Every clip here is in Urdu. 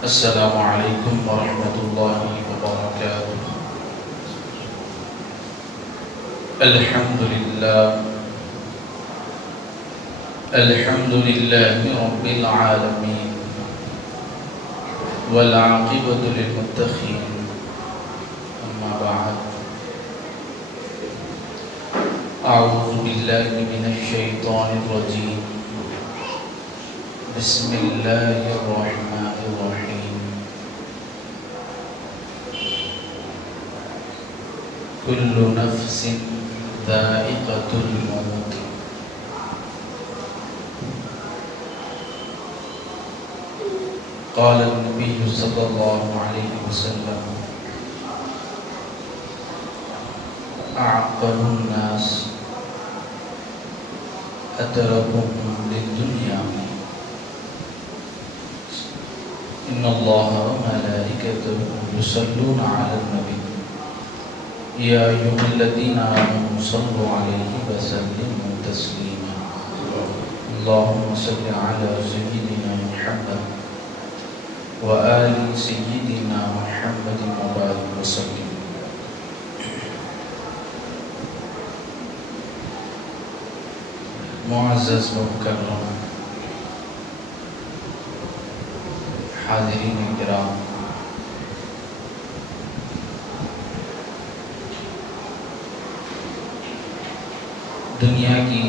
السلام علیکم ورحمۃ اللہ وبرکاتہ۔ الحمد للہ رب العالمین والعاقبۃ للمتقین، اما بعد، اعوذ باللہ من الشیطان الرجیم، بسم اللہ الرحمن الرحیم۔ کل نفس ذائقۃ الموت۔ قال النبی صلی اللہ علیہ وسلم: اعقل الناس اترکهم للدنیا، ان اللہ وملائکتہ یصلون علی النبی، یا ایھا الذین آمنوا صلوا علیہ وسلموا تسلیما، اللہم صل علی سیدنا محمد وآل سیدنا محمد وبارک وسلم۔ معزز و مکرم حاضرین کرام، دنیا کی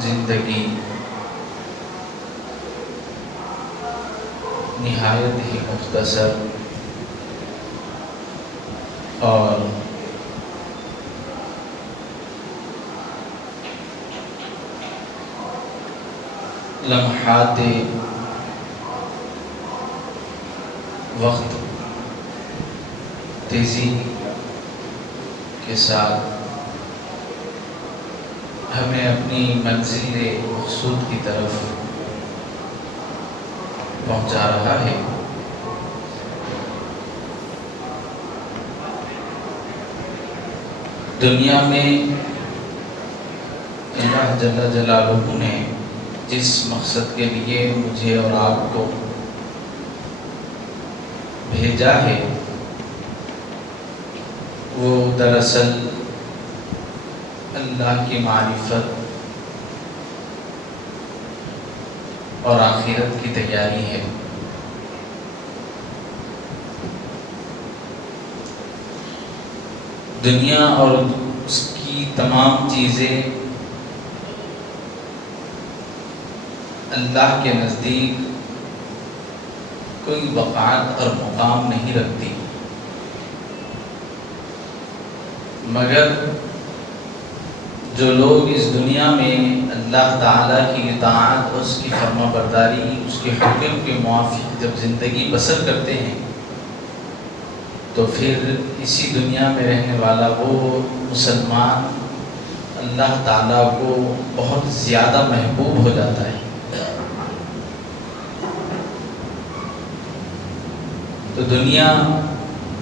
زندگی نہایت ہی مختصر اور لمحات وقت تیزی کے ساتھ ہمیں اپنی منزل مقصود کی طرف پہنچا رہا ہے۔ دنیا میں اللہ جل جلالہ نے جس مقصد کے لیے مجھے اور آپ کو بھیجا ہے، وہ دراصل اللہ کی معرفت اور آخرت کی تیاری ہے۔ دنیا اور اس کی تمام چیزیں اللہ کے نزدیک کوئی وقعت اور مقام نہیں رکھتی، مگر جو لوگ اس دنیا میں اللہ تعالیٰ کی اطاعت اور اس کی فرما برداری، اس کے حکم کے موافق جب زندگی بسر کرتے ہیں، تو پھر اسی دنیا میں رہنے والا وہ مسلمان اللہ تعالیٰ کو بہت زیادہ محبوب ہو جاتا ہے۔ تو دنیا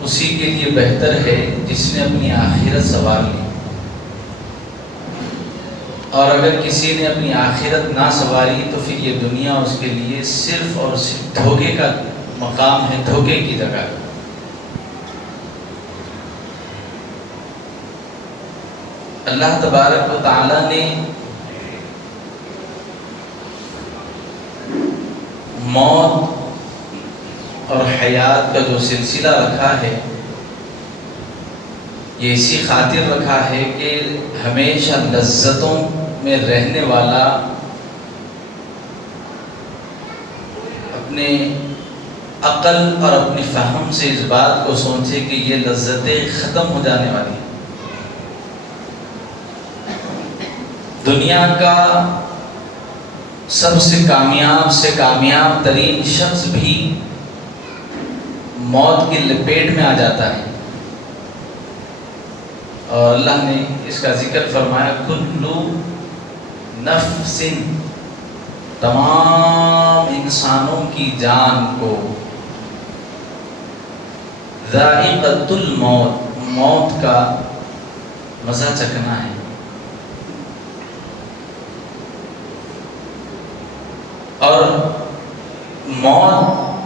اسی کے لیے بہتر ہے جس نے اپنی آخرت سنوار لی، اور اگر کسی نے اپنی آخرت نہ سنواری تو پھر یہ دنیا اس کے لیے صرف اور صرف دھوکے کا مقام ہے، دھوکے کی جگہ۔ اللہ تبارک و تعالی نے موت اور حیات کا جو سلسلہ رکھا ہے، یہ اسی خاطر رکھا ہے کہ ہمیشہ لذتوں میں رہنے والا اپنے عقل اور اپنی فہم سے اس بات کو سوچے کہ یہ لذتیں ختم ہو جانے والی ہیں۔ دنیا کا سب سے کامیاب ترین شخص بھی موت کی لپیٹ میں آ جاتا ہے، اور اللہ نے اس کا ذکر فرمایا: کل نفس، تمام انسانوں کی جان کو، ذائقۃ الموت، موت کا مزہ چکھنا ہے۔ اور موت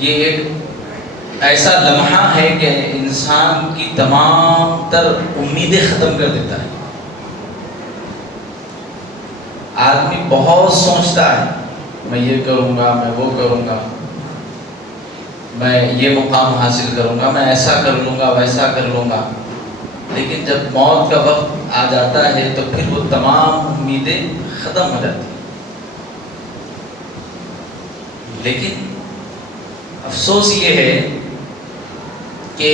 یہ ایک ایسا لمحہ ہے کہ انسان کی تمام تر امیدیں ختم کر دیتا ہے. آدمی بہت سوچتا ہے میں یہ کروں گا، میں وہ کروں گا، میں یہ مقام حاصل کروں گا، میں ایسا کر لوں گا، ویسا کر لوں گا. لیکن جب موت کا وقت آ جاتا ہے تو پھر وہ تمام امیدیں ختم ہو جاتی ہیں. لیکن افسوس یہ ہے کہ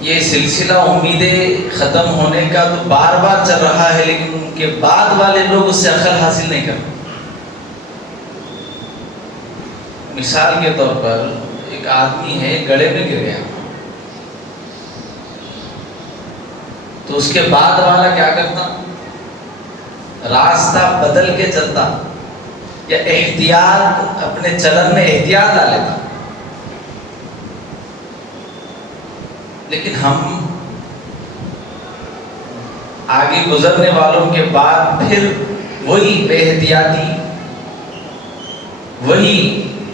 یہ سلسلہ امیدیں ختم ہونے کا تو بار بار چل رہا ہے، لیکن ان کے بعد والے لوگ اس سے عقل حاصل نہیں کرتے. مثال کے طور پر ایک آدمی ہے، گڑھے میں گر گیا، تو اس کے بعد والا کیا کرتا؟ راستہ بدل کے چلتا یا احتیاط، اپنے چلن میں احتیاط لا لیتا. لیکن ہم آگے گزرنے والوں کے بعد پھر وہی بے احتیاطی، وہی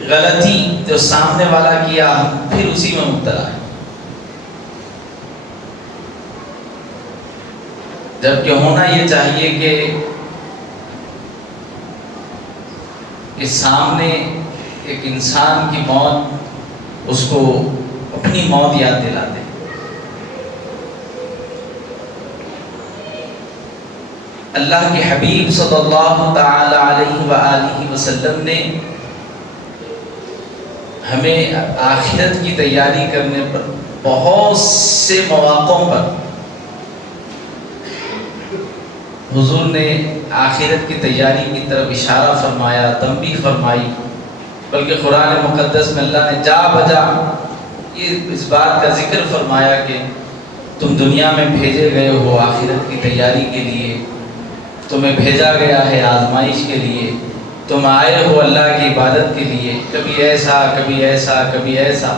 غلطی جو سامنے والا کیا، ہم پھر اسی میں مبتلا ہے. جبکہ ہونا یہ چاہیے کہ سامنے ایک انسان کی موت اس کو اپنی موت یاد دلا دے. اللہ کے حبیب صلی اللہ تعالی علیہ وآلہ وسلم نے ہمیں آخرت کی تیاری کرنے پر بہت سے مواقعوں پر حضور نے آخرت کی تیاری کی طرف اشارہ فرمایا، تنبیہ فرمائی. بلکہ قرآن مقدس میں اللہ نے جا بجا اس بات کا ذکر فرمایا کہ تم دنیا میں بھیجے گئے ہو آخرت کی تیاری کے لیے، تمہیں بھیجا گیا ہے آزمائش کے لیے، تم آئے ہو اللہ کی عبادت کے لیے. کبھی ایسا، کبھی ایسا، کبھی ایسا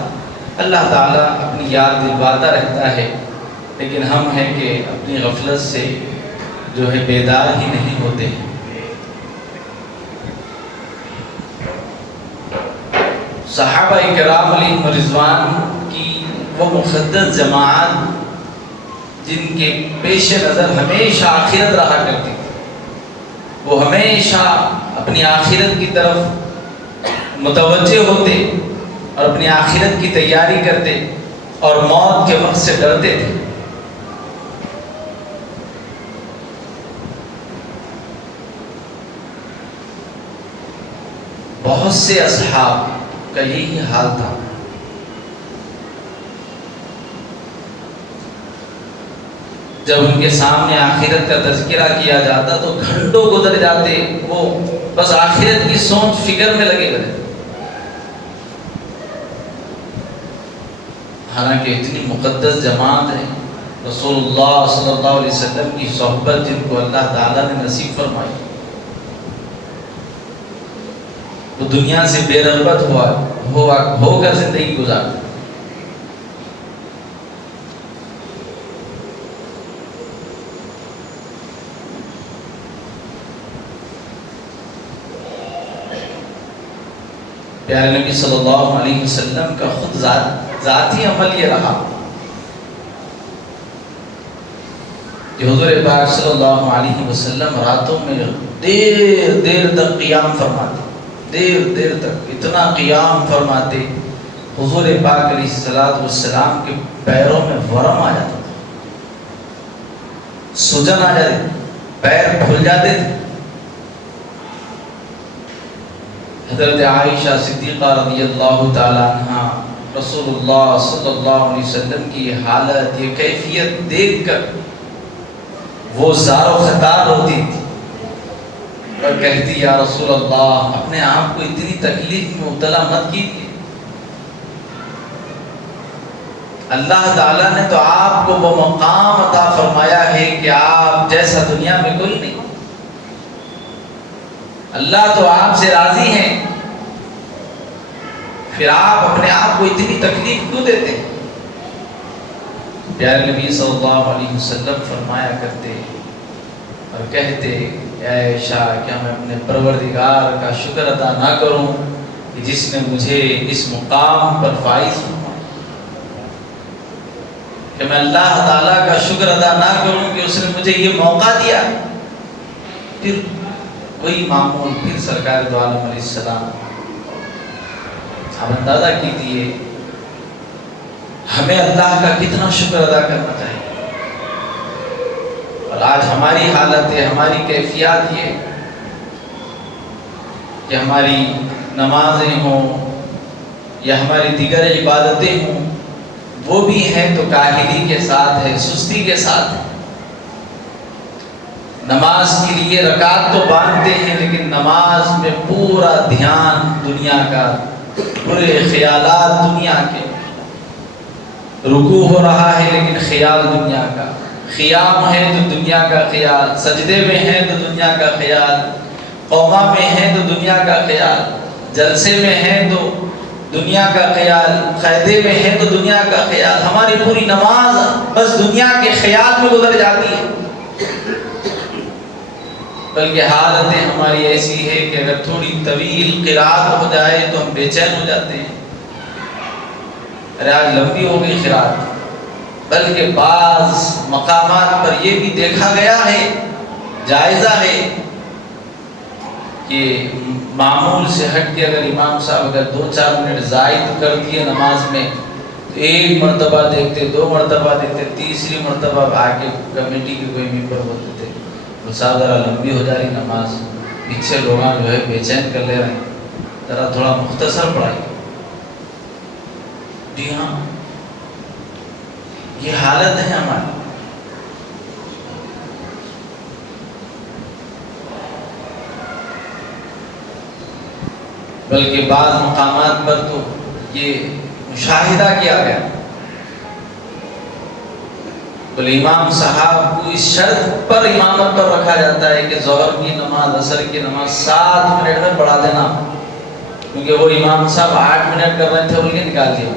اللہ تعالیٰ اپنی یاد دلواتا رہتا ہے. لیکن ہم ہیں کہ اپنی غفلت سے جو ہے بیدار ہی نہیں ہوتے ہیں. صحابہ کرام علیہم رضوان کی وہ مقدس جماعت جن کے پیش نظر ہمیشہ آخرت رہا کرتی تھی، وہ ہمیشہ اپنی آخرت کی طرف متوجہ ہوتے اور اپنی آخرت کی تیاری کرتے اور موت کے وقت سے ڈرتے تھے. بہت سے اصحاب کا یہی حال تھا. جب ان کے سامنے آخرت کا تذکرہ کیا جاتا تو گھنٹوں گزر جاتے، وہ بس آخرت کی سوچ فکر میں لگے ہوئے. حالانکہ اتنی مقدس جماعت ہے، رسول اللہ صلی اللہ علیہ وسلم کی صحبت جن کو اللہ تعالیٰ نے نصیب فرمائی، وہ دنیا سے بے رغبت ہو کر زندگی گزارتے. پیارے نبی صلی اللہ علیہ وسلم کا خود ذاتی عمل یہ رہا کہ حضور پاک صلی اللہ علیہ وسلم راتوں میں دیر دیر تک قیام فرماتے، دیر دیر تک اتنا قیام فرماتے حضور پاک علیہ السلام کے پیروں میں ورم آ جاتا تھا، سجن آ جاتے، پیر پھول جاتے تھے. حضرت عائشہ صدیقہ رضی اللہ تعالی عنہ رسول اللہ صلی اللہ علیہ وسلم کی حالت، یہ کیفیت دیکھ کر وہ زار و خطار ہوتی تھی اور کہتی یا رسول اللہ اپنے آپ کو اتنی تکلیف میں مبتلا مت کیجیے، اللہ تعالیٰ نے تو آپ کو وہ مقام عطا فرمایا ہے کہ آپ جیسا دنیا میں کوئی نہیں. اللہ تو آپ سے راضی ہیں، پھر آپ اپنے آپ کو اتنی تکلیف کیوں دیتے ہیں؟ پیارے نبی صلی اللہ علیہ وسلم فرمایا کرتے اور کہتے اے عائشہ کیا میں اپنے پروردگار کا شکر ادا نہ کروں کہ جس نے مجھے اس مقام پر فائز ہوا کہ میں اللہ تعالیٰ کا شکر ادا نہ کروں کہ اس نے مجھے یہ موقع دیا. پھر وہی معمول، پھر سرکار دو عالم علیہ السلام. آپ اندازہ کیجیے ہمیں اللہ کا کتنا شکر ادا کرنا چاہیے. اور آج ہماری حالت ہے، ہماری کیفیات یہ کہ ہماری نمازیں ہوں یا ہماری دیگر عبادتیں ہوں، وہ بھی ہیں تو کاہلی کے ساتھ ہے، سستی کے ساتھ ہے. نماز کے لیے رکعت تو باندھتے ہیں لیکن نماز میں پورا دھیان دنیا کا، پورے خیالات دنیا کے. رکوع ہو رہا ہے لیکن خیال دنیا کا، قیام ہے تو دنیا کا خیال، سجدے میں ہے تو دنیا کا خیال، قوما میں ہے تو دنیا کا خیال، جلسے میں ہے تو دنیا کا خیال، قیدے میں ہے تو دنیا کا خیال. ہماری پوری نماز بس دنیا کے خیال میں گزر جاتی ہے. بلکہ حالتیں ہماری ایسی ہے کہ اگر تھوڑی طویل قرات ہو جائے تو ہم بے چین ہو جاتے ہیں. ارے آج لمبی ہو گئی قرات. بلکہ بعض مقامات پر یہ بھی دیکھا گیا ہے، جائزہ ہے کہ معمول سے ہٹ کے اگر امام صاحب اگر 2-4 منٹ زائد کر دیے نماز میں تو 1 مرتبہ دیکھتے، 2 مرتبہ دیکھتے، تیسری مرتبہ آ کے کمیٹی کے کوئی ممبر ہوتے تھے تو صاحب ذرا لمبی ہو جا رہی نماز، پیچھے لوگ جو ہے بے چین کر لے رہے ہیں، ذرا تھوڑا مختصر پڑھائیے. جی ہاں، یہ حالت ہے ہماری. بلکہ بعض مقامات پر تو یہ مشاہدہ کیا گیا، بلکہ امام صاحب کو اس شرط پر امامت پر رکھا جاتا ہے کہ ظہر کی نماز، عصر کی نماز 7 منٹ میں پڑھا دینا، کیونکہ وہ امام صاحب 8 منٹ کر رہے تھے بول کے نکال دیا.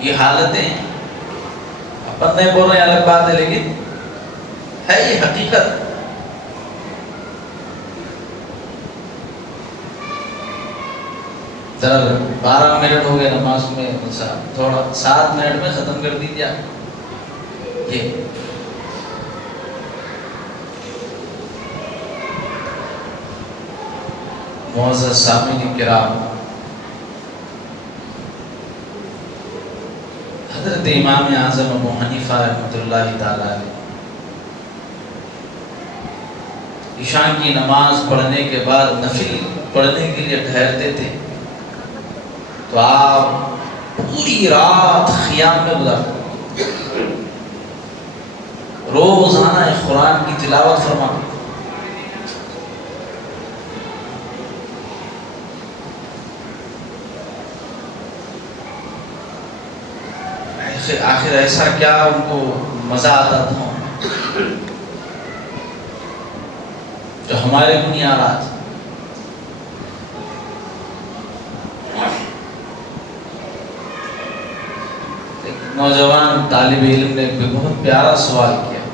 یہ حالتیں اپن نہیں بول رہے ہیں، الگ بات ہے، لیکن ہے یہ حقیقت. ذرا 12 منٹ ہو گئے نماز میں، تھوڑا 7 منٹ میں ختم کر دیجیے. یہ معزز سامعین کرام، حضرت امام اعظم ابو حنیفہ رحمۃ اللہ تعالی علیہ عشاء کی نماز پڑھنے کے بعد نفل پڑھنے کے لیے ٹھہرتے تھے تو آپ پوری رات خیام میں گزارتے، روزانہ قرآن کی تلاوت فرماتے. آخر ایسا کیا ان کو مزہ آتا تھا جو ہمارے کو نہیں آ رہا تھا. ایک نوجوان طالب علم نے بہت پیارا سوال کیا.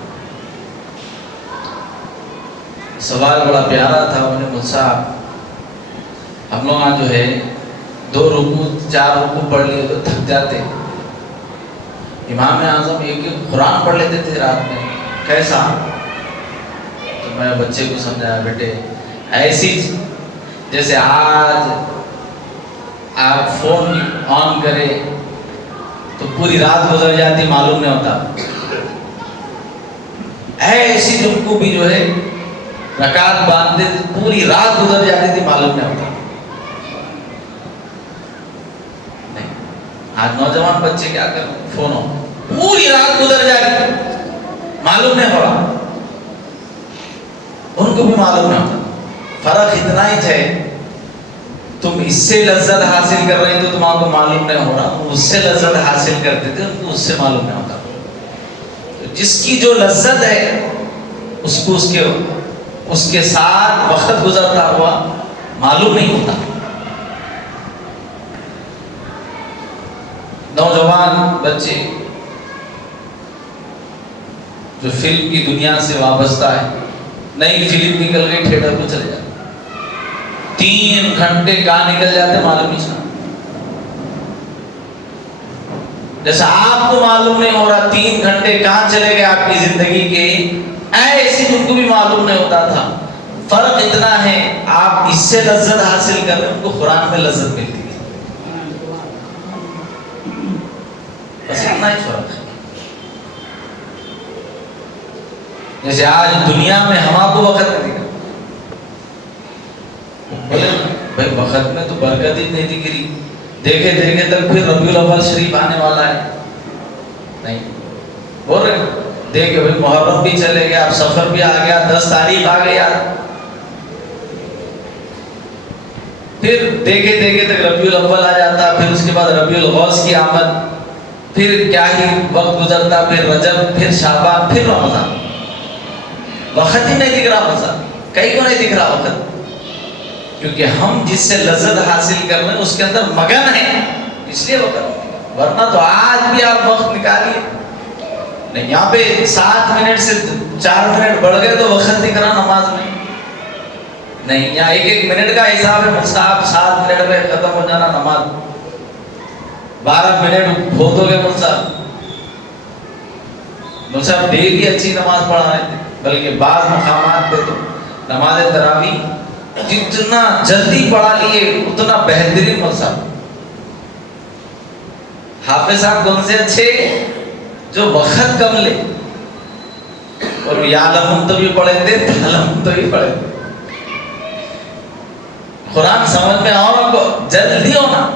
سوال بڑا پیارا تھا. انہوں نے مجھ سے ہم لوگ جو ہے 2 رکوع 4 رکوع پڑھ لیے تو تھک جاتے، امام اعظم ایک قرآن پڑھ لیتے تھے رات میں، کیسا؟ تو میں بچے کو سمجھایا، بیٹے ایسی جیسے آج آپ فون آن کرے تو پوری رات گزر جاتی معلوم نہیں ہوتا، ایسی تم کو بھی جو ہے رکعت باندھتے پوری رات گزر جاتی تھی معلوم نہیں ہوتا. آج نوجوان بچے کیا کر فونوں پوری رات گزر جائے معلوم نہیں ہو رہا، ان کو بھی معلوم نہیں ہوتا. فرق اتنا ہی ہے، تم اس سے لذت حاصل کر رہے تو تمہارا کو معلوم نہیں ہو رہا، اس سے لذت حاصل کرتے تھے ان کو اس سے معلوم نہیں ہوتا. تو جس کی جو لذت ہے اس کو اس کے ساتھ وقت گزرتا ہوا معلوم نہیں ہوتا. نوجوان بچے جو فلم کی دنیا سے وابستہ ہے، نئی فلم نکل گئی تھیٹر کو چلے جاتے، 3 گھنٹے کہاں نکل جاتے معلوم نہیں چلا. جیسا آپ کو معلوم نہیں ہو رہا 3 گھنٹے کہاں چلے گئے آپ کی زندگی کے، ایسے ان کو بھی معلوم نہیں ہوتا تھا. فرق اتنا ہے آپ اس سے لذت حاصل کر رہے ہیں، ان کو قرآن میں لذت ملتی ہے. بس اتنا ہی فرق ہے. جیسے آج دنیا میں ہم آپ کو وقت نہیں دکھا، بولے بھائی وقت میں تو برکت ہی نہیں دکھ رہی، دیکھے دیکھے تک پھر ربیع الاول شریف آنے والا ہے. نہیں بول رہے دیکھے بھائی محرم بھی چلے گیا، اب سفر بھی آ گیا، 10 تاریخ آ گیا، پھر دیکھے دیکھے تک ربیع الاول آ جاتا، پھر اس کے بعد ربیع الغوث کی آمد، پھر کیا ہی وقت گزرتا، پھر رجب، پھر شعبان، پھر رمضان. وقت ہی نہیں دکھ رہا، مزہ کہیں کو نہیں دکھ رہا وقت، کیونکہ ہم جس سے لذت حاصل کر رہے ہیں اس کے اندر مگن ہے، اس لیے وقت. ورنہ تو آج بھی آپ وقت نکالیے نہیں. یہاں پہ 7 منٹ سے 4 منٹ بڑھ گئے تو وقت دکھ رہا نماز میں نہیں. یہاں 1 منٹ کا حساب ہے، مصحف 7 منٹ میں ختم ہو جانا نماز، 12 منٹ بھول دو گے مصحف ڈیلی اچھی نماز پڑھا رہے تھے. بلکہ بعض مقامات پہ تو نماز تراویح جتنا جلدی پڑھا لیے اتنا بہترین مصحف. حافظ صاحب کون سے اچھے جو وقت کم لے، اور یعلمون تو بھی پڑھیں تھے، تعلمون تو بھی پڑھیں تھے. قرآن سمجھ میں آؤ کو جلدی ہونا.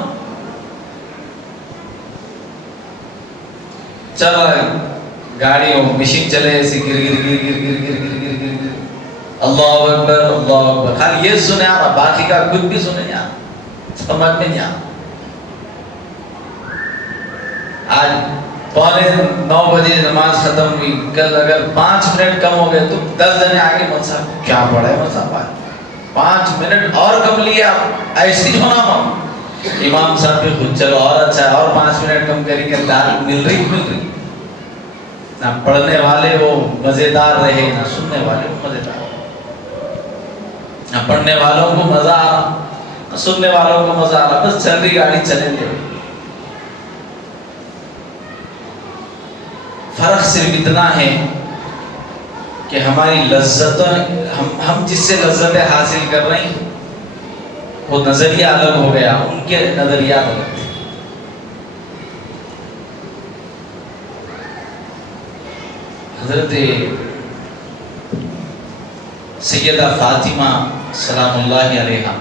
چل رہا ہے گاڑی ہو، مشین چلے ایسے گر گر گر گر گر گر گر گر گر گر اللہ اکبر اللہ اکبر، خالی یہ سنے آ رہا، باقی کا کچھ بھی سنے نہیں آ رہا، سمجھ میں نہیں آ رہا. آج 8:45 بجے نماز ختم ہوئی، کل اگر 5 منٹ کم ہو گئے تو 10 جنے آگے مصحف کیا پڑھے مصحف آج 5 منٹ اور کم لیے آپ ایسی جو نہ امام صاحب بھی خود چلو اور اچھا ہے اور 5 منٹ کم کریں گے، تعلیم مل رہی نہ پڑھنے والے وہ مزیدار رہے نہ سننے والے وہ مزیدار، نہ پڑھنے والوں کو مزہ آ رہا نہ سننے والوں کو مزہ آ رہا، بس چل رہی گاڑی چلیں گے. فرق صرف اتنا ہے کہ ہماری لذتیں ہم جس سے لذتیں حاصل کر رہے ہیں وہ نظریہ الگ ہو گیا، ان کے نظریات الگ تھے. حضرت سیدہ فاطمہ سلام اللہ علیہا،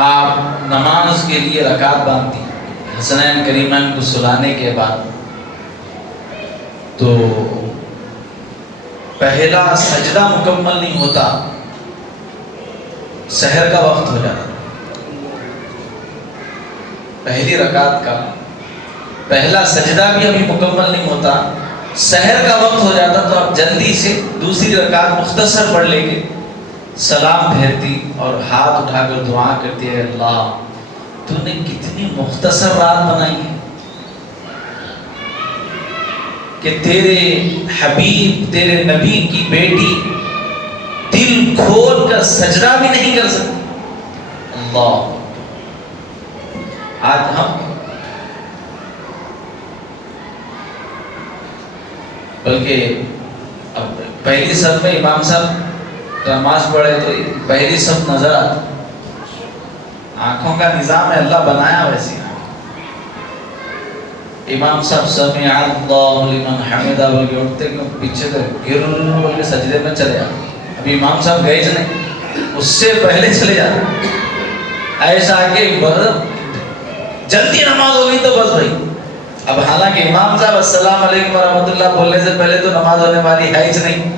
آپ نماز کے لیے رکعت باندھتی حسنین کریمین کو سلانے کے بعد، تو پہلا سجدہ مکمل نہیں ہوتا، سحر کا وقت ہو جاتا. پہلی رکعت کا پہلا سجدہ بھی ابھی مکمل نہیں ہوتا، سحر کا وقت ہو جاتا، تو آپ جلدی سے دوسری رکعت مختصر پڑھ لیں گے، سلام پھیرتی اور ہاتھ اٹھا کر دعا کرتی ہے اللہ تو نے کتنی مختصر رات بنائی ہے کہ تیرے حبیب تیرے نبی کی بیٹی دل کھول کر سجدہ بھی نہیں کر سکتی. اللہ آج ہم بلکہ اب پہلی صف میں امام صاحب نماز پڑھے تو پہلی صف نظر آتی، آنکھوں کا نظام ہے اللہ بنایا ویسے. امام صاحب سمع اللہ لمن حمدہ بول کے اٹھتے کیوں پیچھے سے گر بول کے سجدے میں چلے آتے. ابھی امام صاحب گئے جو نہیں، اس سے پہلے چلے جاتے. ایسا کہ جلدی نماز ہوگی تو بس بھائی. اب حالانکہ امام صاحب السلام علیکم ورحمۃ اللہ بولنے سے پہلے تو نماز ہونے والی ہے ہی نہیں،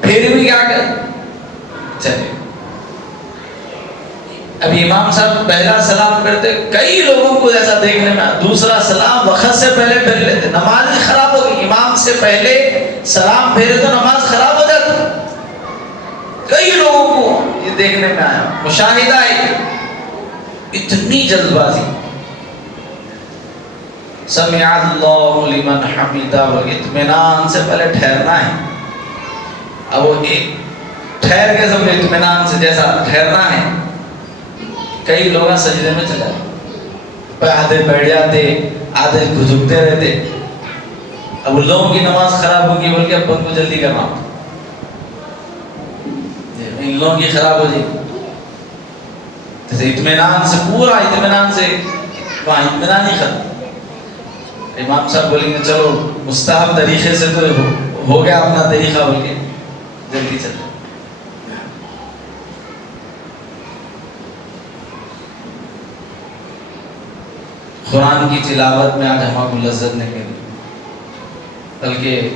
پھر بھی کیا کر چلے. ابھی امام صاحب پہلا سلام کرتے، کئی لوگوں کو ایسا دیکھنے میں دوسرا سلام وقت سے پہلے پھیر لیتے، نماز ہی خراب ہوگی. امام سے پہلے سلام پھیرے تو نماز خراب ہو جاتی. کئی لوگوں کو یہ دیکھنے میں آیا، مشاہدہ ہے اتنی جلد بازی. سمع اللہ لمن حمدہ، اطمینان سے پہلے ٹھہرنا ہے. اب وہ ایک ٹھہر کے سب اطمینان سے جیسا ٹھہرنا ہے. کئی لوگ سجدے میں چلے جاتے، آدھے بیٹھ جاتے، آدھے جھکتے رہتے. اب ان لوگوں کی نماز خراب ہوگی بول کے اب ان کو جلدی کرنا، ان لوگوں کی خراب ہو جائے. جیسے اطمینان سے، پورا اطمینان سے، وہاں اطمینان ہی ختم. امام صاحب بولیں گے چلو مستحب طریقے سے تو ہو گیا اپنا طریقہ بول کے جلدی چل. قرآن کی تلاوت میں آج ہمارا کو لذت نہیں ملی، بلکہ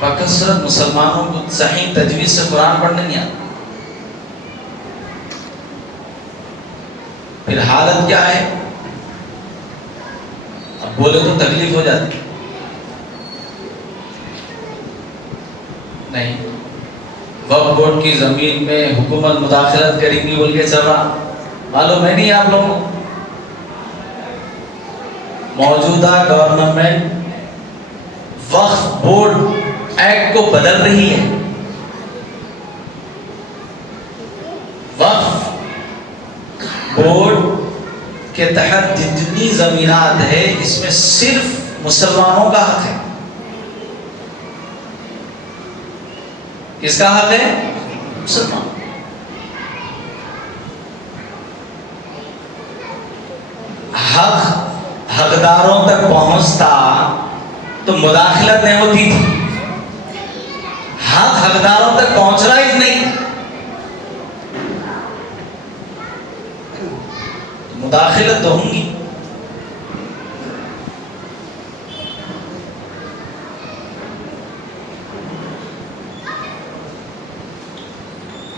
بکثرت مسلمانوں کو صحیح تجوید سے قرآن پڑھنے نہیں آتا. پھر حالت کیا ہے، اب بولے تو تکلیف ہو جاتی. نہیں، وقف بورڈ کی زمین میں حکومت مداخلت کریں گی بول کے چل رہا، معلوم ہے نہیں آپ لوگوں کو؟ موجودہ گورنمنٹ وقف بورڈ ایکٹ کو بدل رہی ہے. وقف بورڈ کے تحت جتنی زمینات ہے اس میں صرف مسلمانوں کا حق ہے. کس کا حق ہے؟ مسلمان. حق حقداروں تک پہنچتا تو مداخلت نہیں ہوتی تھی. حق حقداروں تک پہنچ رہا ہی نہیں، مداخلت تو ہوں گی.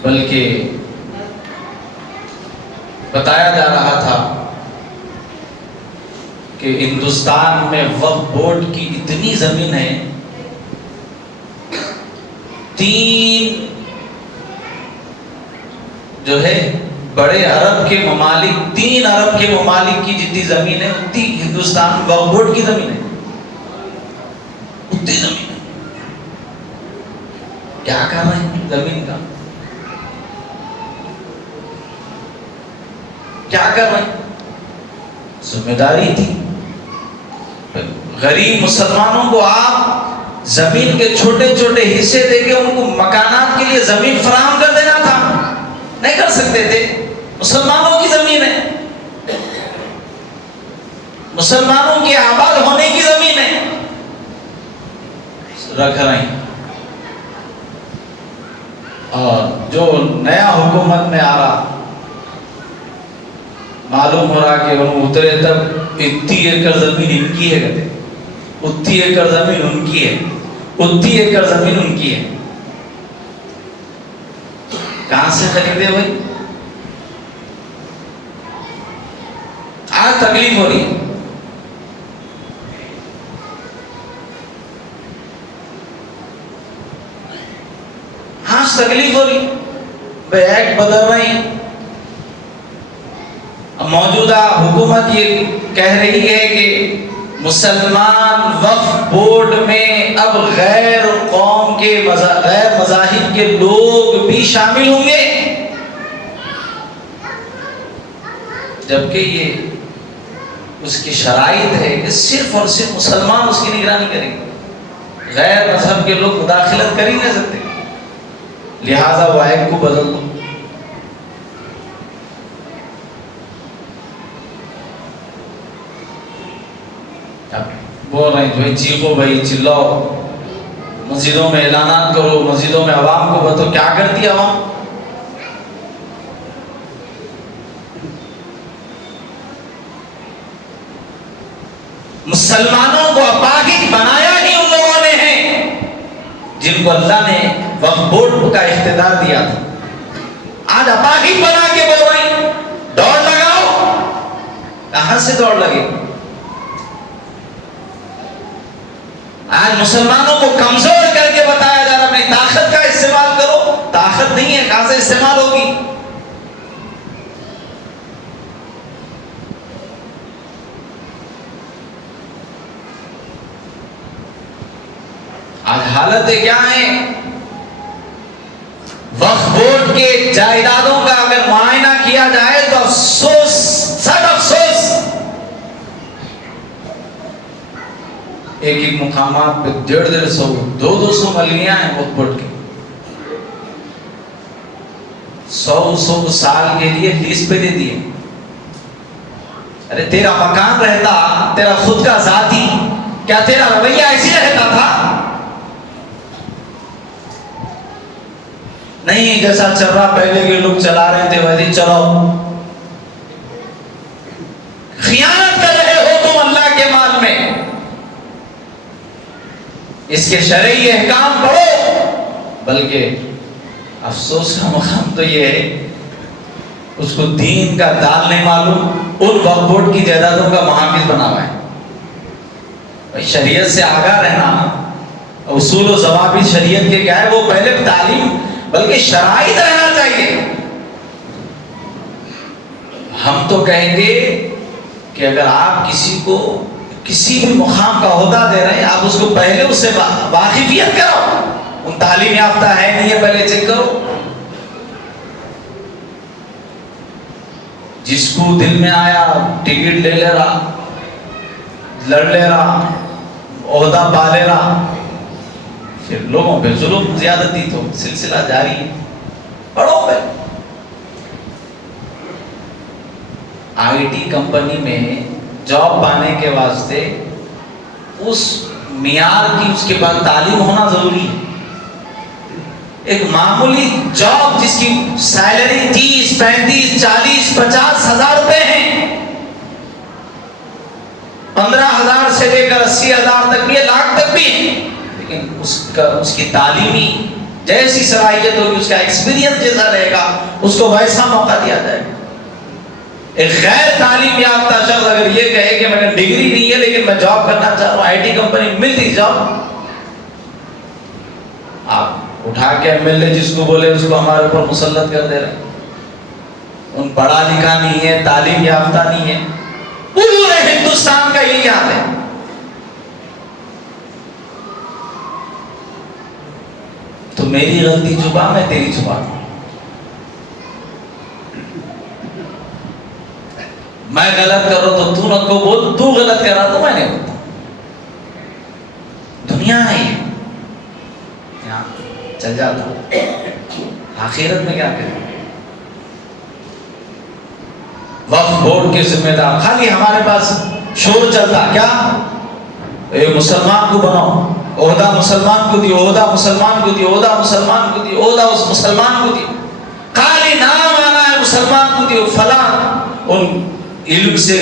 بلکہ بتایا جا رہا تھا کہ ہندوستان میں وقف بورڈ کی اتنی زمین ہے، 3 جو ہے بڑے عرب کے ممالک، 3 عرب کے ممالک کی جتنی زمین ہے اتنی ہندوستان وقف بورڈ کی زمین ہے. اتنی زمین ہے، کیا کام ہے زمین کا؟ کیا کر رہے ہیں؟ ذمہ داری تھی. غریب مسلمانوں کو آپ زمین کے چھوٹے چھوٹے حصے دے کے ان کو مکانات کے لیے زمین فراہم کر دینا تھا، نہیں کر سکتے تھے. مسلمانوں کی زمین ہے، مسلمانوں کے آباد ہونے کی زمین ہے، رکھ رہے ہیں. اور جو نیا حکومت میں آ رہا، معلوم ہو رہا کہ انہوں اترے تب 80 ایکڑ زمین ان کی ہے، کہتے 80 ایکڑ زمین ان کی ہے، 80 ایکڑ زمین ان کی ہے. کہاں سے خریدے بھائی؟ آج تکلیف ہو رہی ہے. آج تکلیف ہو رہی، بھائی ایکٹ بدل رہے ہیں. موجودہ حکومت یہ کہہ رہی ہے کہ مسلمان وقف بورڈ میں اب غیر قوم کے غیر مذاہب کے لوگ بھی شامل ہوں گے، جبکہ یہ اس کی شرائط ہے کہ صرف اور صرف مسلمان اس کی نگرانی کریں گے، غیر مذہب کے لوگ مداخلت کر ہی نہیں سکتے. لہذا وہ ایکٹ کو بدل دو. بول رہے ہیں بھائی چیخو، بھائی چلاؤ، مسجدوں میں اعلانات کرو، مسجدوں میں عوام کو بتاؤ. کیا کرتی ہے عوام؟ مسلمانوں کو اپاہج بنایا ہی ان لوگوں نے ہے جن کو اللہ نے وقف بورڈ کا اقتدار دیا تھا. آج اپاہج بنا کے بول رہے ہیں دوڑ لگاؤ. کہاں سے دوڑ لگے؟ آج مسلمانوں کو کمزور کر کے بتایا جا رہا ہے اپنی طاقت کا استعمال کرو. طاقت نہیں ہے، کہاں سے استعمال ہوگی؟ آج حالتیں کیا ہیں؟ وقف بورڈ کے جائیدادوں کا اگر معائنہ کیا جائے تو افسوس، سب افسوس، ایک ایک مقامات پہ 150 200 ملکیاں ہیں وقف بورڈ کی، 100 سال کے لیے لیز پہ دے دیے۔ ارے تیرا مکان رہتا، تیرا خود کا ذاتی، کیا تیرا رویہ ایسی رہتا تھا؟ نہیں، جیسا چل رہا پہلے کے لوگ چلا رہے تھے ویسے چلاؤ۔ خیانت کر رہے ہو تم اللہ کے مال میں، اس کے شرعی احکام پڑھو۔ بلکہ افسوس کا مقام تو یہ ہے اس کو دین کا دال نہیں معلوم، ان وقف بورڈ کی جائیدادوں کا محافظ بنا ہوا ہے۔ شریعت سے آگاہ رہنا، اصول و ضوابط شریعت کے کیا ہے، وہ پہلے تعلیم بلکہ شرائط رہنا چاہیے۔ ہم تو کہیں گے کہ اگر آپ کسی کو کسی بھی مقام کا عہدہ دے رہے ہیں، آپ اس کو پہلے اس سے واقفیت کرو، ان تعلیم یافتہ ہے نہیں ہے پہلے چیک کرو۔ جس کو دل میں آیا ٹکٹ لے لے رہا، لڑ لے رہا، عہدہ پا لے رہا، پھر لوگوں پہ ظلم زیادتی تو سلسلہ جاری ہے۔ پڑھو پہ آئی ٹی کمپنی میں جاب پانے کے واسطے اس معیار کی اس کے بعد تعلیم ہونا ضروری ہے۔ ایک معمولی جاب جس کی سیلری 30 35 40 50 ہزار روپے ہیں، 15,000 سے لے کر 80,000 تک بھی ہے، لاکھ تک بھی ہے، لیکن اس کی تعلیمی جیسی صلاحیت ہوگی، اس کا ایکسپیرینس جیسا رہے گا، اس کو ویسا موقع دیا جائے گا۔ ایک غیر تعلیم یافتہ شخص اگر یہ کہے کہ میرے ڈگری نہیں ہے لیکن میں جاب کرنا چاہ رہا ہوں، آئی ٹی کمپنی ملتی جاب، آپ اٹھا کے MLA جس کو بولے اس کو ہمارے اوپر مسلط کر دے رہے ہیں۔ ان پڑھا لکھا نہیں ہے، تعلیم یافتہ نہیں ہے، پورے ہندوستان کا یہی حال ہے۔ تو میری غلطی چھپا، میں تیری چھپا، میں غلط کر رہا تو تو نہ کو بول، تو غلط کر رہا تو میں نہیں بولتا۔ دنیا ہے یہ، یہاں چل جاتا، آخرت میں کیا کریں؟ وقف بورڈ کے ذمہ دار خالی ہمارے پاس شور چلتا کیا، اے مسلمان کو بناؤ، عہدہ مسلمان کو دیو، عہدہ مسلمان کو دیو، عہدہ مسلمان کو دیو، عہدہ اس مسلمان کو دیو، خالی نام آنا ہے مسلمان کو دیو، فلاں ان علم سے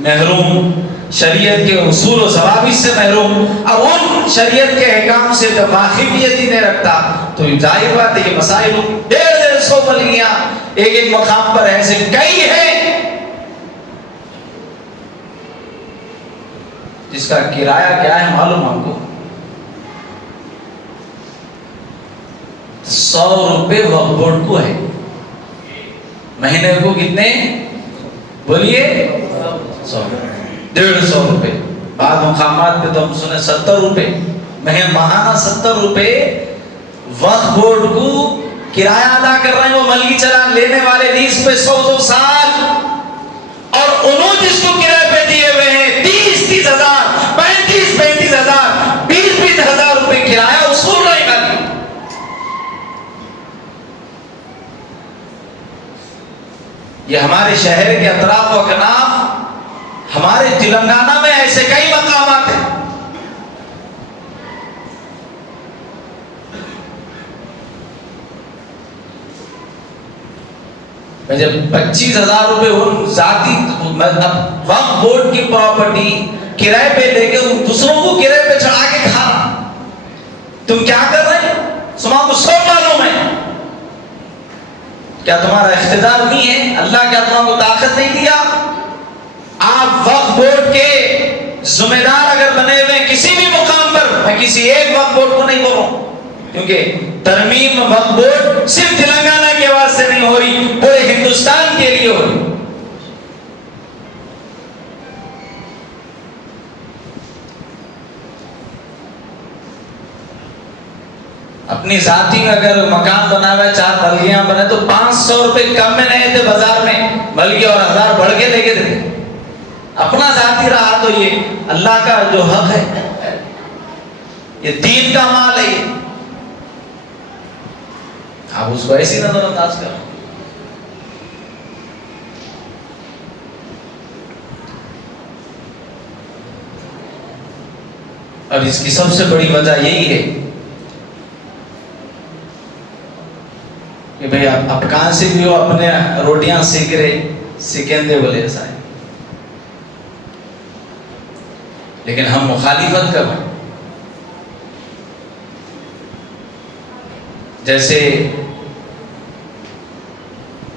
محروم، شریعت کے اصول و ضوابط سے محروم، اب ان شریعت کے احکام سے جب واقفیت ہی نہیں رکھتا تو ظاہر بات ہے کہ مسائل 150 ملکیاں ایک ایک مقام پر ایسے کئی ہیں جس کا کرایہ کیا ہے معلوم ہم کو، 100 روپے وقف بورڈ کو ہے، مہینے کو کتنے بولیے، 150 روپے، بعض مقامات پہ تو ہم سنے 70 روپے، ماہانہ 70 روپے وقف بورڈ کو کرایہ ادا کر رہے ہیں۔ وہ ملکی چلان لینے والے لیز پہ 100 سال، اور انہوں جس کو کرایہ پہ دیے ہوئے ہیں 30 ہزار 35 ہزار 20 ہزار روپے کرایہ اصول رہے گا۔ یہ ہمارے شہر کے اطراف و اکناف، ہمارے تلنگانہ میں ایسے کئی مقامات ہیں۔ میں جب 25,000 روپے ان ذاتی وقف بورڈ کی پراپرٹی کرائے پہ لے کے دوسروں کو کرائے پہ چڑھا کے کھا رہا، تم کیا کر رہے ہیں؟ تمہارا کو سب معلوم ہے، کیا تمہارا اقتدار نہیں ہے؟ اللہ کیا تمہارا کو طاقت نہیں دیا؟ آپ وقف بورڈ کے ذمہ دار اگر بنے ہوئے کسی بھی مقام پر، میں کسی ایک وقف بورڈ کو نہیں بول رہا ہوں، کیونکہ ترمیم وقف بورڈ صرف تلنگانہ کے واسطے نہیں ہو رہی، پورے ہندوستان کے لیے ہو رہی۔ اب اپنی ذاتی میں اگر مکان بنا ہوا ہے 4 بلگیاں بنے تو 500 روپے کم میں نہیں تھے بازار میں، بلکہ اور 1000 بڑھ کے لے کے دیتے. اپنا ذاتی رہا تو یہ اللہ کا جو حق ہے، یہ دین کا مال ہے، یہ آپ اس کو ایسی نظر انداز کرو. اور اس کی سب سے بڑی وجہ یہی ہے کہ بھئی آپ کہاں سے بھی ہو، اپنے روٹیاں سیکھ رہے سکھیں بولے ایسا ہے. لیکن ہم مخالفت کب ہیں؟ جیسے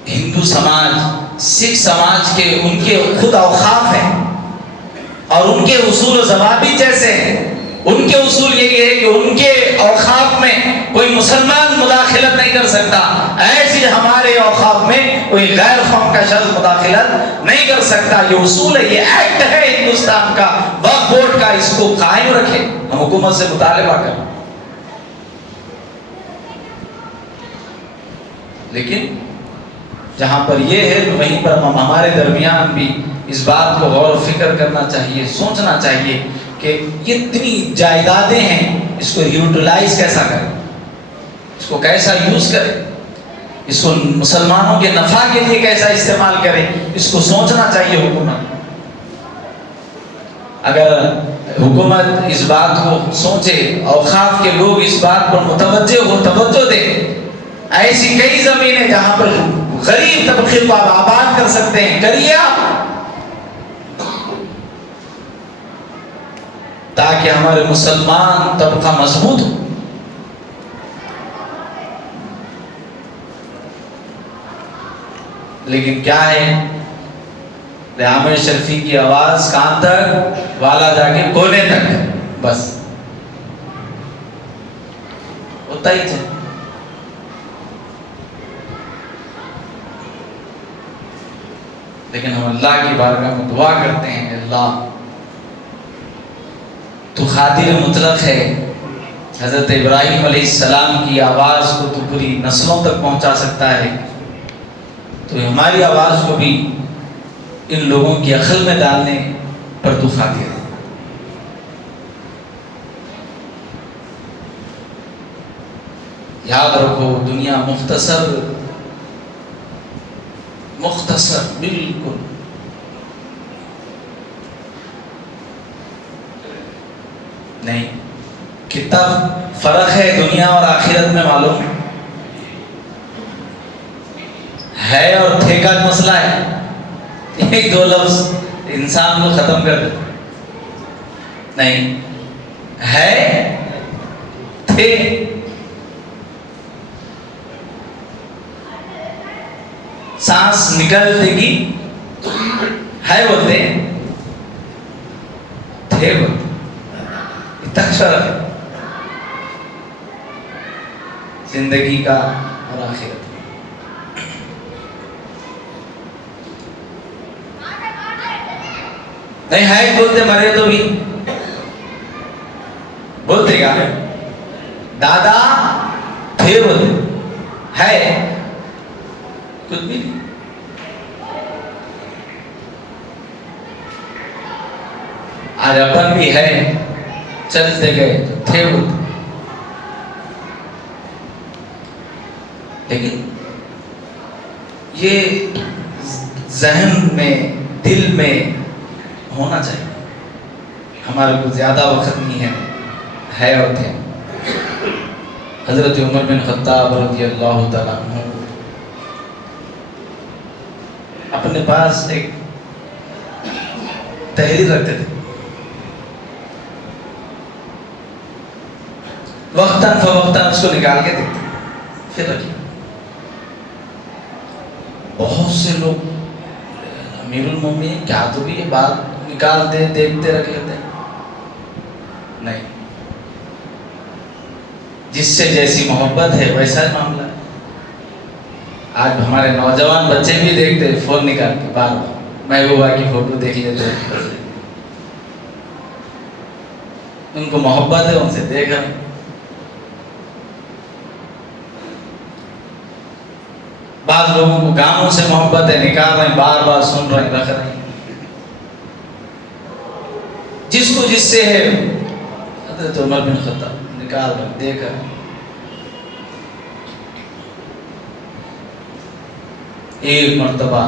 ہندو سماج، سکھ سماج کے ان کے خود اوقاف ہیں اور ان کے اصول و ضوابط جیسے ہیں. ان کے اصول یہی ہے کہ ان کے اوقاف میں کوئی مسلمان مداخلت نہیں کر سکتا، ایسی ہمارے اوقاف میں کوئی غیر قوم کا شخص مداخلت نہیں کر سکتا. یہ اصول ہے، یہ ایکٹ ہے ہندوستان کا، وقف بورڈ کا، اس کو قائم رکھے. ہم حکومت سے مطالبہ کریں. لیکن جہاں پر یہ ہے تو وہیں پر ہمارے درمیان بھی اس بات کو غور و فکر کرنا چاہیے، سوچنا چاہیے کہ یہ اتنی جائیدادیں ہیں، اس کو یوٹیلائز کیسا کریں، اس کو کیسا یوز کریں، اس کو مسلمانوں کے نفع کے لیے کیسا استعمال کریں، اس کو سوچنا چاہیے حکومت. اگر حکومت اس بات کو سوچے، اوقاف کے لوگ اس بات پر متوجہ ہو، توجہ دیں، ایسی کئی زمینیں جہاں پر غریب طبقے کو آپ آباد کر سکتے ہیں، کریے آپ، تاکہ ہمارے مسلمان طبقہ مضبوط ہو. لیکن کیا ہے، عامر شریفی کی آواز کہاں تک، والا جا کے کونے تک، بس ہوتا ہی تھا. لیکن ہم اللہ کی بارگاہ میں دعا کرتے ہیں، اللہ تو قادر مطلق ہے، حضرت ابراہیم علیہ السلام کی آواز کو تو پوری نسلوں تک پہنچا سکتا ہے، تو ہماری آواز کو بھی ان لوگوں کی عقل میں ڈالنے پر تو قادر ہے. یاد رکھو، دنیا مختصر بالکل نہیں. کتنا فرق ہے دنیا اور آخرت میں معلوم ہے، اور تھے کا مسئلہ ہے، ایک دو لفظ انسان کو ختم کر دیتے. نہیں ہے، تھے، سانس نکلتے گی ہے بولتے، تھے بولتے، اتنا فرق ہے زندگی کا اور آخرت. نہیں ہے بولتے، مرے تو بھی بولتے گا، دادا تھے بولتے، ہے کچھ بھی نہیں. آج اپن بھی ہے، چلتے گئے تو تھے بولتے. لیکن یہ ذہن میں، دل میں ہونا چاہیے. ہمارے کو زیادہ وقت نہیں ہے اور تھے. حضرت عمر بن خطاب رضی اللہ تعالیٰ عنہ اپنے پاس ایک تحریر رکھتے تھے، وقتاً فوقتاً اس کو نکال کے دیکھتے، پھر رکھیے. بہت سے لوگ امیر المومنین کیا تو بھی یہ بات نکال دے، دیکھتے رکھ لیتے ہیں. نہیں، جس سے جیسی محبت ہے ویسا ہی معاملہ ہے. آج ہمارے نوجوان بچے بھی دیکھتے فون نکال کے بار بار محبوبہ کی فوٹو دیکھ لیتے ہیں. ان کو محبت ہے، ان سے دیکھ رہے ہیں. بعض لوگوں کو گانوں سے محبت ہے، نکال رہے ہیں، بار بار سن رہے ہیں، رکھ رہے ہیں، جس کو جس سے ہے۔ حضرت عمر بن خطاب نکال رہے ہیں، دیکھ رہے ہیں۔ ایک مرتبہ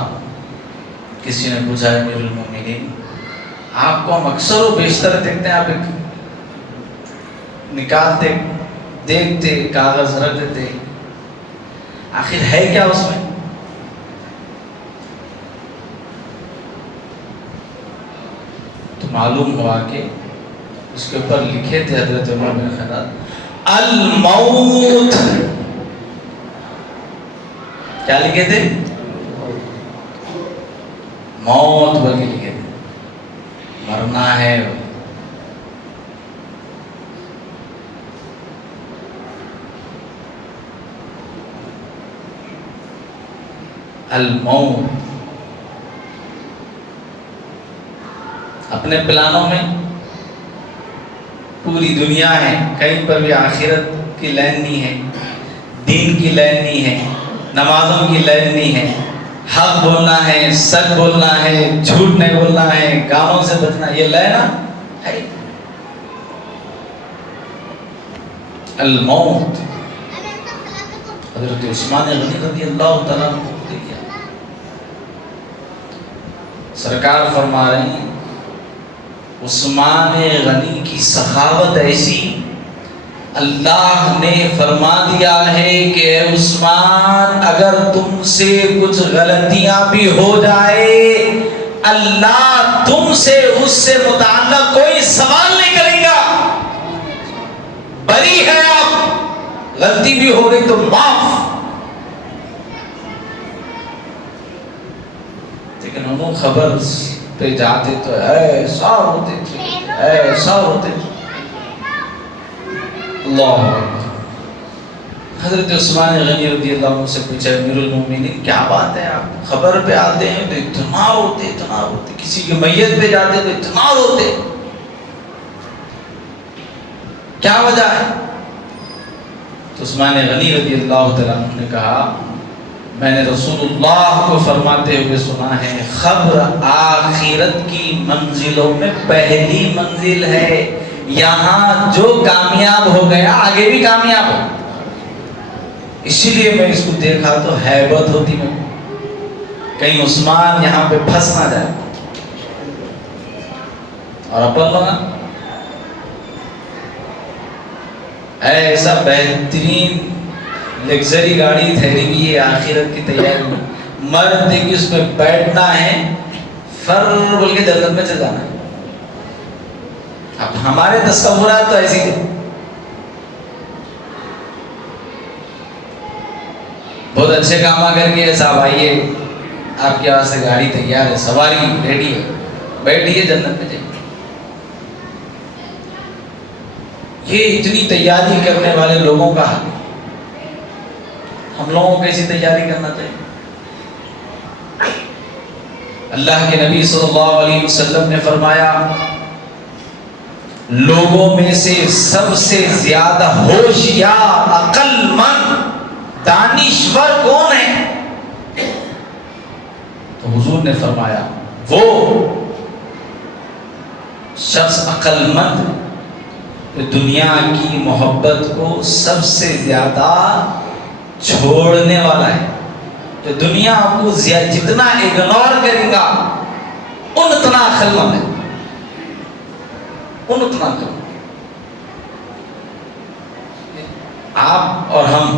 کسی نے پوچھا امیر المومنین، آپ کو ہم اکثر و بیشتر دیکھتے ہیں، آپ ایک نکالتے، دیکھتے، کاغذ رکھ دیتے، آخر ہے کیا اس میں؟ تو معلوم ہوا کہ اس کے اوپر لکھے تھے حضرت عمر بن خطاب الموت۔ کیا لکھے تھے؟ موت بلکہ لکھے تھے، مرنا ہے۔ الموت اپنے پلانوں میں پوری دنیا ہے، کہیں پر بھی آخرت کی لائن نہیں ہے، دین کی لائن نہیں ہے، نمازوں کی لائن نہیں ہے، حق بولنا ہے، سچ بولنا ہے، جھوٹ نہیں بولنا ہے، گانوں سے بچنا، یہ لائن ہے۔ الموت۔ حضرت عثمان غنی رضی اللہ تعالیٰ عنہ دیکھیں، سرکار فرما رہے ہیں عثمان غنی کی سخاوت ایسی، اللہ نے فرما دیا ہے کہ اے عثمان اگر تم سے کچھ غلطیاں بھی ہو جائے، اللہ تم سے اس سے متعلق کوئی سوال نہیں کرے گا، بری ہے آپ، غلطی بھی ہو گئی تو معاف۔ لیکن انہوں خبر پہ جاتے تو ایسا ہوتے تھے، ایسا ہوتے تھے، اللہ اکبر۔ حضرت عثمان غنی رضی اللہ عنہ سے پوچھا امیر المومنین کیا بات ہے، آپ خبر پہ آتے ہیں تو اتنا روتے، اتنا روتے، کسی کی میت پہ جاتے تو اتنا روتے، کیا وجہ ہے؟ تو عثمان غنی رضی اللہ تعالیٰ عنہ نے کہا میں نے رسول اللہ کو فرماتے ہوئے سنا ہے خبر آخرت کی منزلوں میں پہلی منزل ہے، یہاں جو کامیاب ہو گیا آگے بھی کامیاب ہو، اسی لیے میں اس کو دیکھا تو ہیبت ہوتی میں کہیں عثمان یہاں پہ پھنس نہ جائے۔ اور اپن لوگا ایسا بہترین لگزری گاڑی ٹھہری ہوئی ہے آخرت کی تیاری میں، مرد کہ اس میں بیٹھنا ہے، فر بول کے جنت میں چل جانا ہے۔ اب ہمارے تصورات تو ایسی تھے، بہت اچھے کام کر کے صاحب آئیے آپ کے واسطے گاڑی تیار ہے، سواری ریڈی ہے، بیٹھیے جنت میں جائیے۔ یہ اتنی تیاری کرنے والے لوگوں کا حق، ہم لوگوں کو کیسی تیاری کرنا چاہیے؟ اللہ کے نبی صلی اللہ علیہ وسلم نے فرمایا لوگوں میں سے سب سے زیادہ ہوشیار، عقل مند، دانشور کون ہے؟ تو حضور نے فرمایا وہ شخص عقل مند دنیا کی محبت کو سب سے زیادہ چھوڑنے والا ہے، تو دنیا آپ کو جتنا اگنور کرے گا ان اتنا عقل مند ہے، ان اتنا عقل مند۔ آپ اور ہم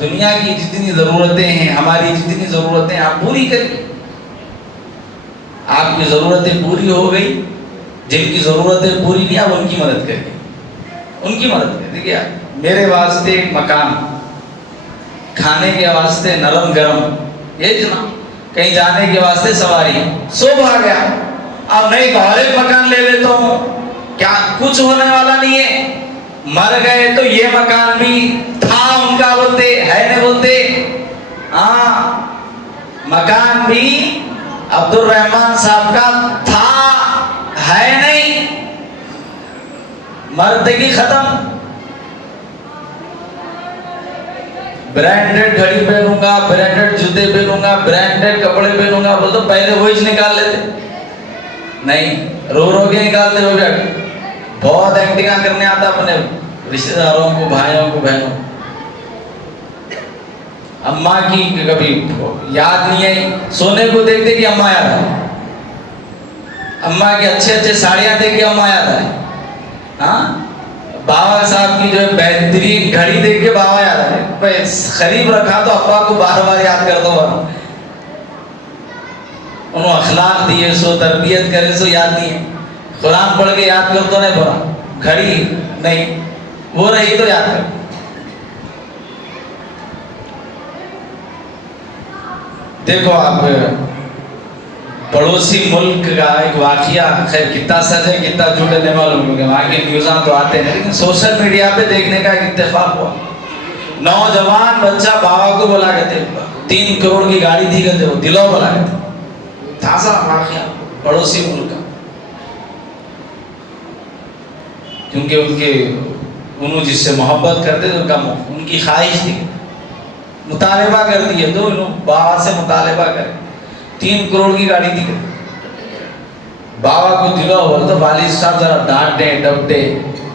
دنیا کی جتنی ضرورتیں ہیں، ہماری جتنی ضرورتیں آپ پوری کریے، آپ کی ضرورتیں پوری ہو گئی، جن کی ضرورتیں پوری نہیں آپ ان کی مدد کریے، ان کی مدد کریں۔ دیکھیے میرے واسطے ایک مکان، کھانے کے واسطے نرم گرم، یہ جنا کہیں جانے کے واسطے سواری، صبح آ گیا، اب نہیں باہر ایک مکان لے لیتا ہوں، کیا کچھ ہونے والا نہیں ہے، مر گئے تو یہ مکان بھی تھا ان کا، بولتے ہے نہیں بولتے، ہاں مکان بھی عبد الرحمان صاحب کا تھا، ہے نہیں، مردگی ختم۔ برانڈیڈ گھڑی پہنوں گا، برانڈیڈ جوتے پہنوں گا، برانڈیڈ کپڑے پہنوں گا، بول تو پہلے وہی نکال لیتے، نہیں رو رو کے نکالتے ہو گیا. بہت ایکٹنگ کرنے آتا اپنے رشتہ داروں کو، بھائیوں کو، بہنوں. اماں کی کبھی یاد نہیں آئی، سونے کو دیکھتے کہ اماں یاد آئی، اماں کے اچھے اچھے ساڑیاں دیکھ کے اماں یاد آئی. ہاں بابا صاحب کی جو بہترین گھڑی دیکھ کے بابا یاد آئے. خرید رکھا تو ابا کو بار بار یاد کر دو، انہوں اخلاق دیے سو، تربیت کرے سو یاد نہیں ہے. قرآن پڑھ کے یاد کر تو نہیں پڑا، گھڑی نہیں وہ رہی تو یاد کر. دیکھو آپ پڑوسی ملک کا ایک واقعہ، خیر کتنا سچ ہے کتنا جھوٹ ہے نہیں معلوم، کیونکہ وہاں کے نیوزاں تو آتے ہیں، لیکن سوشل میڈیا پہ دیکھنے کا ایک اتفاق ہوا. نوجوان بچہ بابا کو بلا کے تھے، 3 کروڑ کی گاڑی دی گئے تھے، وہ دلوں بلا کے تھے. تازہ واقعہ پڑوسی ملک کا، کیونکہ انہوں جس سے محبت کرتے تھے ان کی خواہش تھی، مطالبہ کرتی ہے تو انہوں بابا سے مطالبہ کرے. 3 کروڑ کی گاڑی دی گئی، بابا کو دلا ہوا تو والد صاحب ذرا ڈانٹے ڈپٹے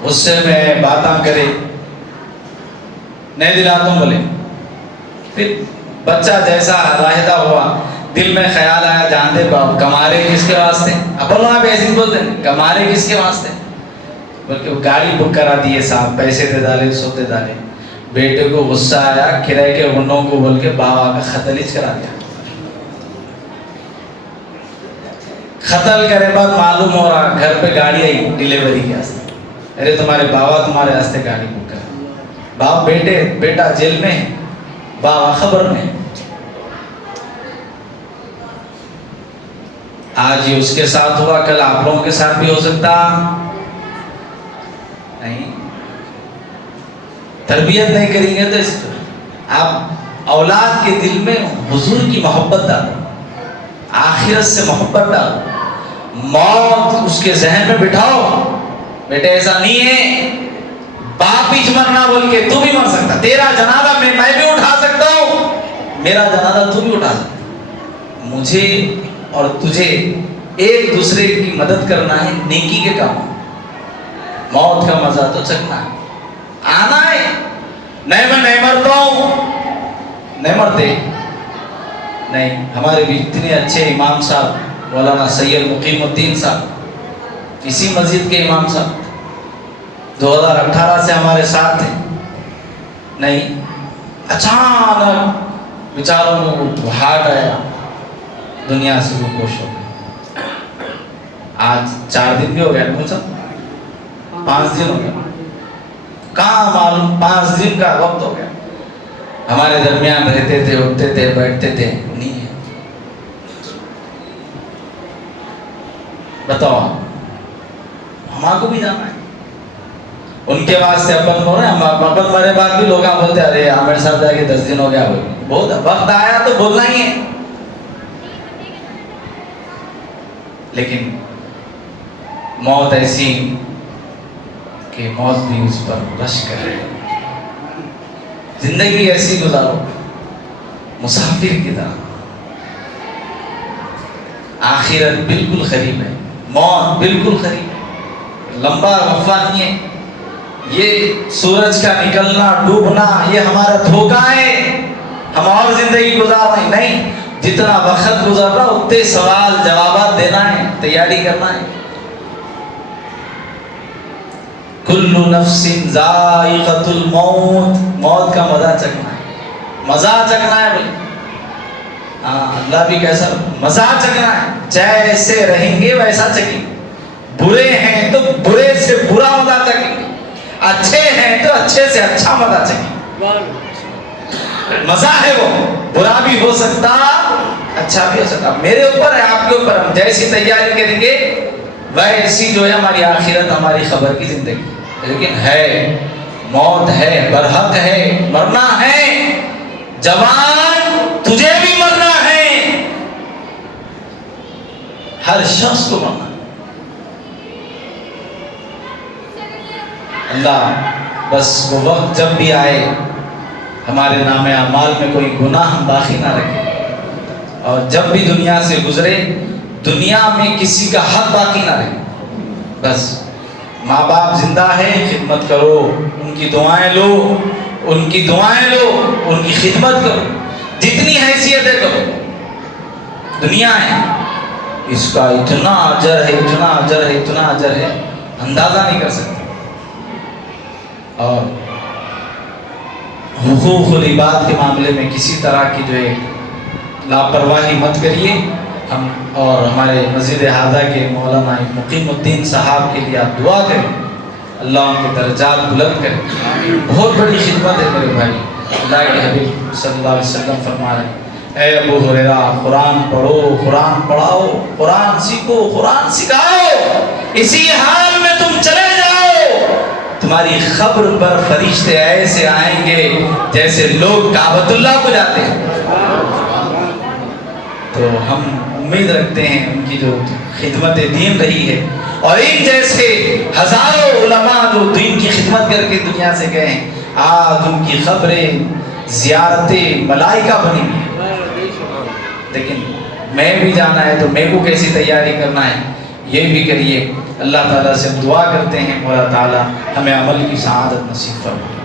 غصے میں باتاں کرے، نہیں دلا تم بولے. پھر بچہ جیسا راہدہ ہوا، دل میں خیال آیا جانتے باپ کمارے کس کے واسطے، اب بولو آپ ایسے بولتے ہیں کمارے کس کے واسطے، بلکہ وہ گاڑی بک کرا دیے صاحب، پیسے دے ڈالے، سو دے ڈالے. بیٹے کو غصہ آیا، کرائے کے غنوں کو بول کے بابا کا قتل کرا دیا. قتل کرے بعد معلوم ہو رہا گھر پہ گاڑی آئی ڈیلیوری کے واسطے، ارے تمہارے بابا تمہارے واسطے گاڑی بک کر. باپ بیٹا جیل میں، بابا خبر میں. آج یہ اس کے ساتھ ہوا، کل آپ لوگوں کے ساتھ بھی ہو سکتا نہیں. تربیت نہیں کریں گے تو اس آپ اولاد کے دل میں حضور کی محبت ڈالو، آخرت سے محبت ڈالو، موت اس کے ذہن میں بٹھاؤ. بیٹے ایسا نہیں ہے باپ ہی مرنا بول کے، تو بھی مر سکتا، تیرا جنازہ میں بھی اٹھا سکتا ہوں، میرا جنازہ تو بھی اٹھا سکتا. مجھے اور تجھے ایک دوسرے کی مدد کرنا ہے نیکی کے کام. موت کا مزہ تو چکنا ہے، آنا ہے. نہیں میں نہیں مرتا ہوں، نہیں مرتے نہیں. ہمارے بھی اتنے اچھے امام صاحب مولانا سید مقیم الدین صاحب، اسی مسجد کے امام صاحب، 2018 سے ہمارے ساتھ تھے. نہیں اچانک بیچاروں کو ہارٹ آیا، دنیا سے وہ کوش ہو گئے. آج 4 دن بھی ہو گیا، مجھے 5 دن ہو گیا، کہاں معلوم 5 دن کا وقت ہو گیا. ہمارے درمیان رہتے تھے، اٹھتے تھے، بیٹھتے تھے، نہیں ہے. بتاؤ ہمارے کو بھی جانا ہے. ان کے واسطے اپن بول رہے ہیں، اپن مرے بعد بھی لوگ بولتے ارے عامر صاحب جا کے 10 دن ہو گیا، بہت وقت آیا تو بولنا ہی ہے. لیکن موت ایسی کہ موت بھی اس پر رش کر رہے. زندگی ایسی گزارو مسافر کی طرح. آخرت بالکل قریب ہے، موت بالکل قریب ہے، لمبا وقفہ نہیں ہے. یہ سورج کا نکلنا ڈوبنا یہ ہمارا دھوکہ ہے. ہم اور زندگی گزار رہے نہیں، جتنا وقت گزر رہا اتنے سوال جوابات دینا ہے، تیاری کرنا ہے. کل نفس ذائقۃ الموت، موت کا مزہ چکھنا ہے، مزہ چکھنا ہے بھائی. اللہ بھی کیسا مزہ چکھنا ہے، جیسے رہیں گے ویسا چکھیں گے. برے ہیں تو برے سے برا مزہ چکھیں گے، اچھے ہیں تو اچھے سے اچھا مزہ چکھیں. مزہ ہے وہ، برا بھی ہو سکتا اچھا بھی ہو سکتا. میرے اوپر ہے، آپ کے اوپر. ہم جیسی تیاری کریں گے ویسی جو ہے ہماری آخرت، ہماری خبر کی زندگی. لیکن ہے موت ہے، برحق ہے، مرنا ہے. جوان تجھے بھی مرنا ہے، ہر شخص کو مرنا. اللہ بس وہ وقت جب بھی آئے ہمارے نام اعمال میں کوئی گناہ ہم باقی نہ رکھیں، اور جب بھی دنیا سے گزرے دنیا میں کسی کا حق باقی نہ رہے۔ بس ماں باپ زندہ ہے، خدمت کرو، ان کی دعائیں لو، ان کی دعائیں لو، ان کی خدمت کرو، جتنی حیثیت ہے کرو۔ دنیا ہے، اس کا اتنا اجر ہے، اتنا اجر ہے، اتنا اجر ہے، اندازہ نہیں کر سکتے۔ اور حقوق العباد کے معاملے میں کسی طرح کی جو ہے لاپرواہی مت کریے۔ ہم اور ہمارے مسجد ہادہ کے مولانا مقیم الدین صاحب کے لیے آپ دعا کریں، اللہ ان کے درجات بلند کرے۔ بہت بڑی خدمت ہے میرے بھائی۔ اللہ کے حبیب صلی اللہ علیہ وسلم فرما رہے ہیں، اے ابو ہریرہ قرآن پڑھو، قرآن پڑھاؤ، قرآن سیکھو، قرآن سکھاؤ، اسی حال میں تم چلے جاؤ، تمہاری خبر پر فرشتے ایسے آئیں گے جیسے لوگ کعبۃ اللہ کو جاتے ہیں۔ تو ہم امید رکھتے ہیں ان کی جو خدمت دین رہی ہے، اور ان جیسے ہزاروں علماء جو دین کی خدمت کر کے دنیا سے گئے ہیں، آج ان کی خبریں زیارتیں ملائکہ بنی ہیں۔ لیکن میں بھی جانا ہے تو میں کو کیسی تیاری کرنا ہے یہ بھی کریے۔ اللہ تعالیٰ سے دعا کرتے ہیں، مولا تعالیٰ ہمیں عمل کی سعادت نصیب فرمائے۔